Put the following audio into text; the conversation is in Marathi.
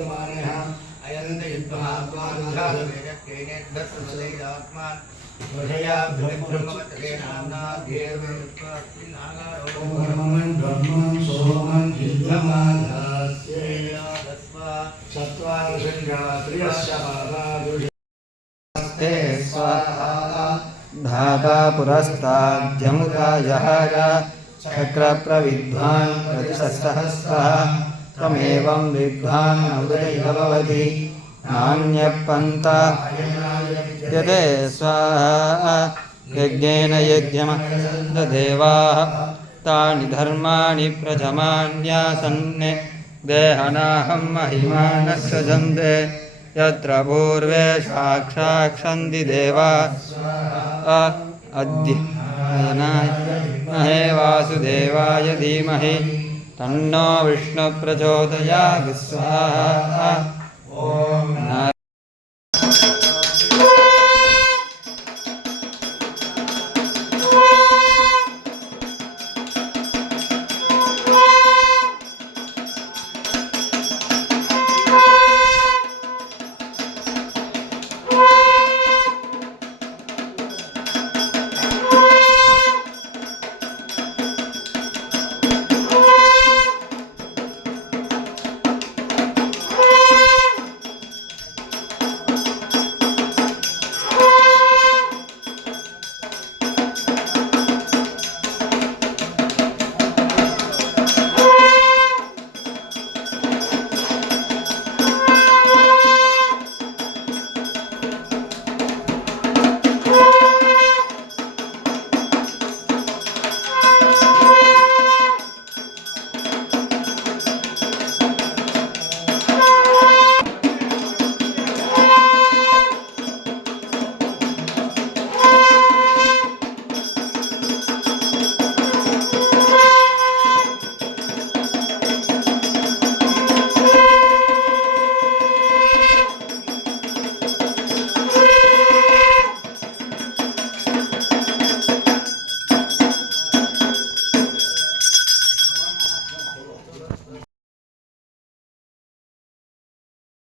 अयन्त युद्धमात्मात्मा वशया ब्रह्मवत्रे नाम्ना ब्रह्मं सोमं जिह्वमाधास्येन सत्त्वानुसंज्ञात्रियस्य स्वाहा धाता पुरस्ताद्यमुदाजहार चक्रप्रविद्वान् प्रतिशतसहस्रः त्वमेवं विद्वान् उदयः भवति नान्यपन्था यते स्वाहा यज्ञेन यज्ञमदेवाः तानि धर्माणि प्रजमान्यासन् देहनाहं महिमानः सृजन्ते यत्र पूर्वे साक्षाक्षन्ति देवा अद्य महे वासुदेवाय धीमहि तन्नो विष्णुप्रचोदयात् स्वाहा।